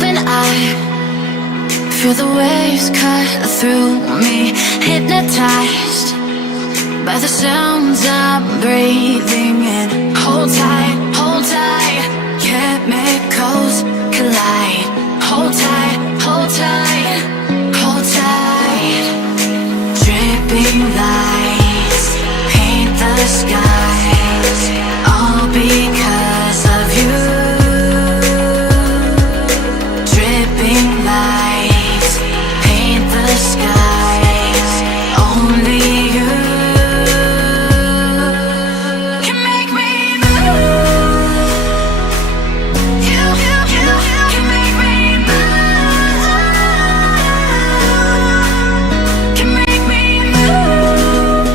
Open eye, feel the waves cut through me, hypnotized by the sounds I'm breathing in. Hold tight, chemicals collide. Hold tight, hold tight, hold tight. Dripping lights paint the skies, all because of you. Dripping lights paint the skies, only you can make me move. You can make me move. Can make me move.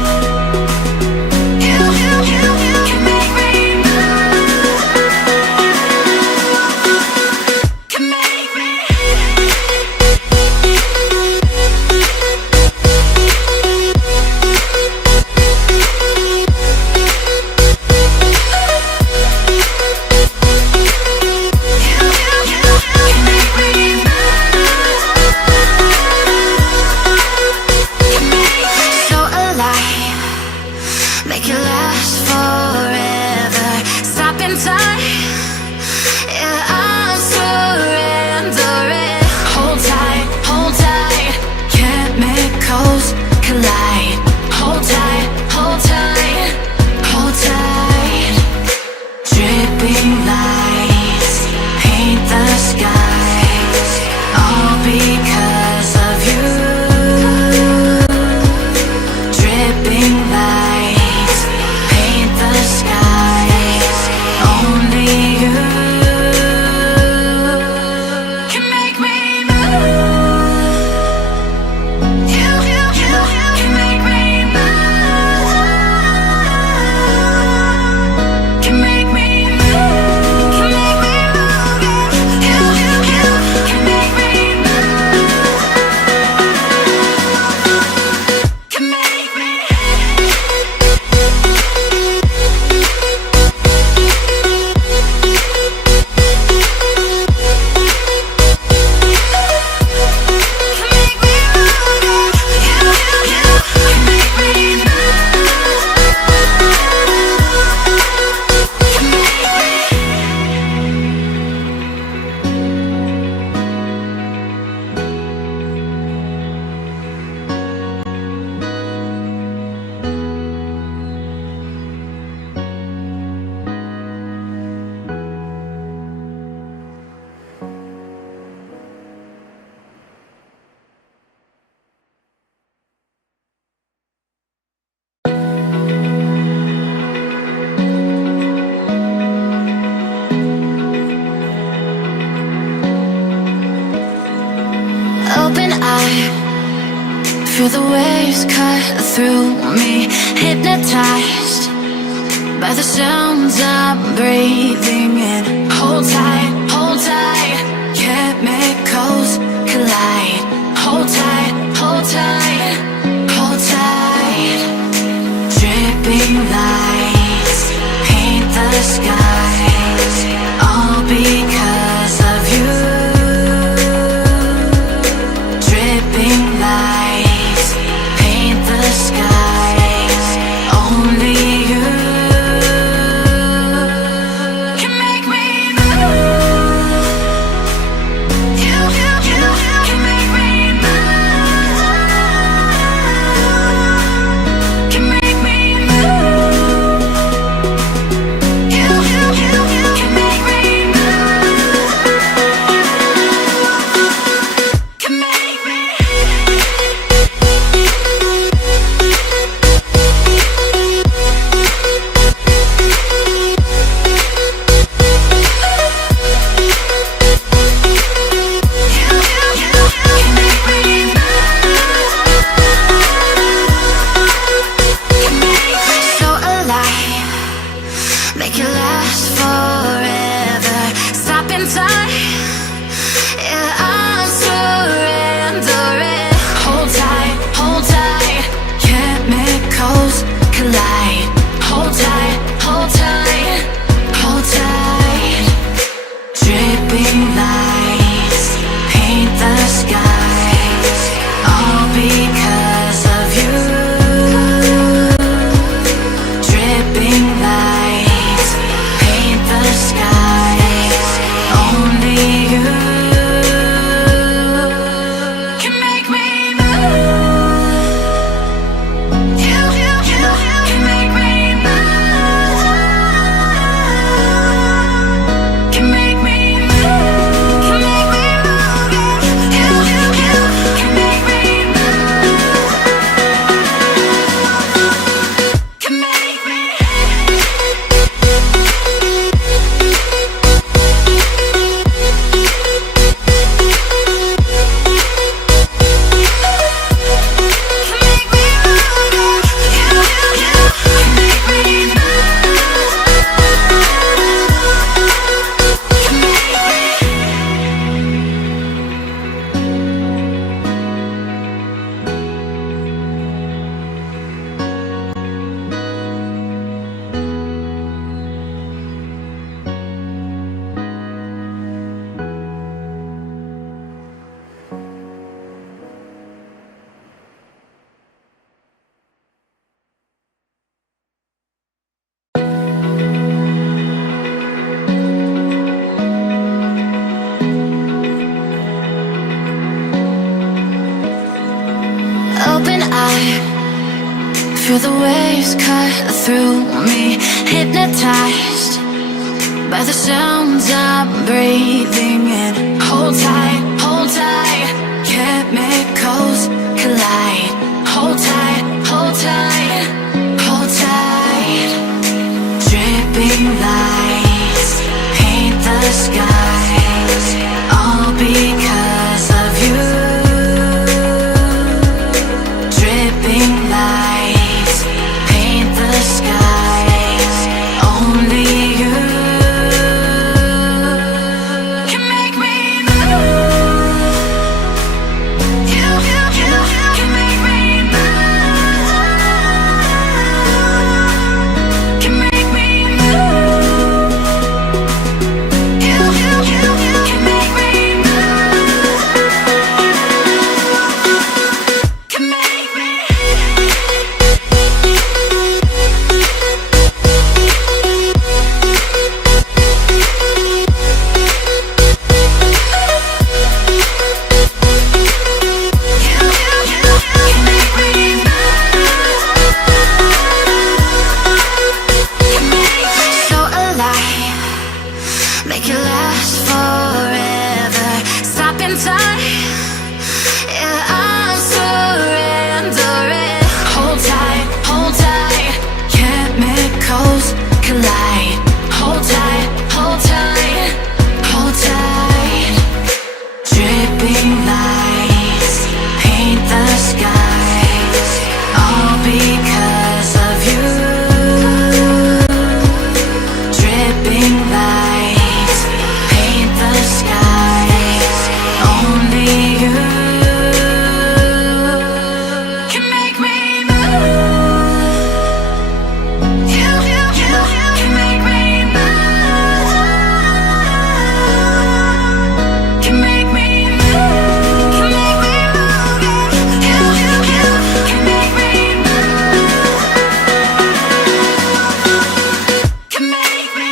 You can make me move. Can make me. So alive, make it last forever. Stop in time, yeah, I'm surrendering. Hold tight, chemicals collide. Hold tight, hold tight, hold tight. Dripping lights paint the skies, all because of you. Dripping lights paint the skies, only you can make me move. You can make me move. Can make me move. Can make me move. You can make me move. Can make me. Open eye, feel the waves cut through me, hypnotized by the sounds I'm breathing in. Hold tight, chemicals collide. Hold tight, hold tight. Dripping lights paint the skies, all because of you. Dripping lights paint the skies, only you can make me move. You can make me move. Can make me move. You can make me move. Can make me. So alive, make it last forever. Stop in time, yeah, I'm surrendering. Hold tight, chemicals collide. Hold tight, hold tight, hold tight. Dripping lights Feel the waves cut through me, hypnotized by the sounds I'm breathing in. Hold tight, chemicals collide. Hold tight, hold tight, hold tight. Dripping lights paint the skies, all because of you. Dripping lights paint the skies, only you can make me move. You can make me move. Can make me move. You can make me move. Can make me. So alive, make it last forever. Stop in time, yeah, I'm surrendering. Hold tight, chemicals collide. Hold tight, hold tight, hold tight. Dripping lights paint the skies, all because of you. Dripping lights paint the skies, only you can make me move. You can make me move. Can make me move. Can make me move. You can make me move. Can make me.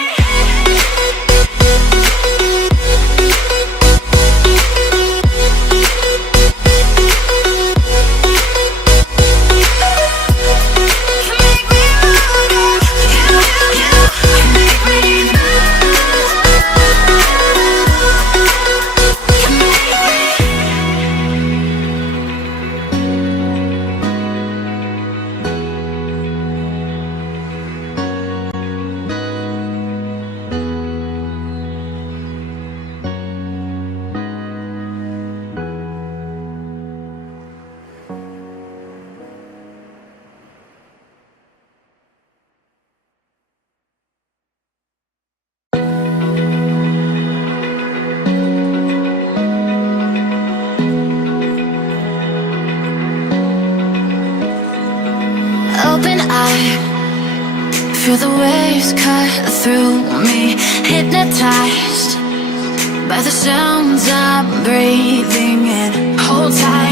Open eye, feel the waves cut through me, hypnotized by the sounds I'm breathing in. Hold tight.